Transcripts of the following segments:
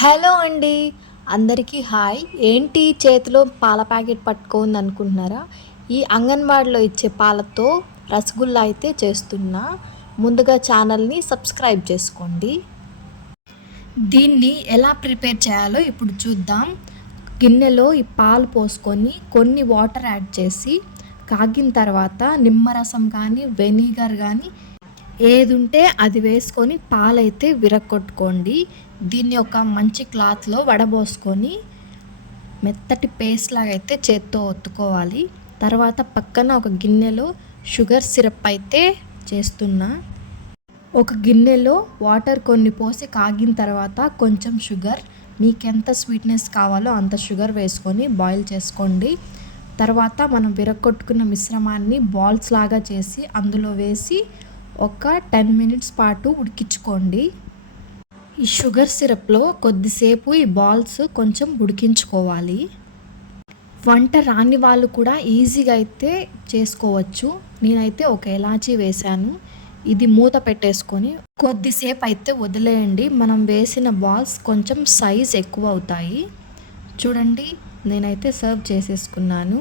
Hello అండి. అందరికీ hi. ఏంటి చేతిలో పాల ప్యాకెట్ పట్టుకుంది అనుకుంటున్నారా? ఈ అంగన్వాడీలో ఇచ్చే పాలతో రసగుల్లా అయితే చేస్తున్నా. ముందుగా ఛానల్ని సబ్స్క్రైబ్ చేసుకోండి. దీన్ని ఎలా ప్రిపేర్ చేయాలో ఇప్పుడు చూద్దాం. గిన్నెలో ఈ పాలు పోసుకొని కొన్ని వాటర్ యాడ్ చేసి కాగిన తర్వాత నిమ్మరసం కానీ వెనిగర్ కానీ ఏది ఉంటే అది వేసుకొని పాలైతే విరగొట్టుకోండి. దీన్ని ఒక మంచి క్లాత్లో వడబోసుకొని మెత్తటి పేస్ట్ లాగా అయితే చేత్తో ఒత్తుకోవాలి. తర్వాత పక్కన ఒక గిన్నెలో షుగర్ సిరప్ అయితే చేస్తున్నా. ఒక గిన్నెలో వాటర్ కొన్ని పోసి కాగిన తర్వాత కొంచెం షుగర్, మీకెంత స్వీట్నెస్ కావాలో అంత షుగర్ వేసుకొని బాయిల్ చేసుకోండి. తర్వాత మనం విరగొట్టుకున్న మిశ్రమాన్ని బాల్స్ లాగా చేసి అందులో వేసి ఒక 10 మినిట్స్ పాటు ఉడికించుకోండి. ఈ షుగర్ సిరప్లో కొద్దిసేపు ఈ బాల్స్ కొంచెం ఉడికించుకోవాలి. వంట రాని వాళ్ళు కూడా ఈజీగా అయితే చేసుకోవచ్చు. నేనైతే ఒక ఇలాచీ వేశాను. ఇది మూత పెట్టేసుకొని కొద్దిసేపు అయితే వదిలేయండి. మనం వేసిన బాల్స్ కొంచెం సైజ్ ఎక్కువ అవుతాయి. చూడండి, నేనైతే సర్వ్ చేసేసుకున్నాను.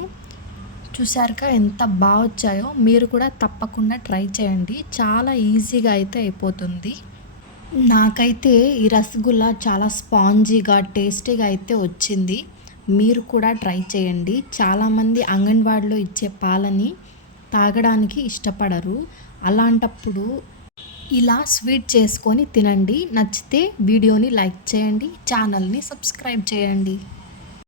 చూసారుగా ఎంత బాగా వచ్చాయో. మీరు కూడా తప్పకుండా ట్రై చేయండి. చాలా ఈజీగా అయితే అయిపోతుంది. నాకైతే ఈ రసగుల్లా చాలా స్పాంజీగా టేస్టీగా అయితే వచ్చింది. మీరు కూడా ట్రై చేయండి. చాలామంది అంగన్వాడీలో ఇచ్చే పాలని తాగడానికి ఇష్టపడరు. అలాంటప్పుడు ఇలా స్వీట్ చేసుకొని తినండి. నచ్చితే వీడియోని లైక్ చేయండి, ఛానల్ని సబ్స్క్రైబ్ చేయండి.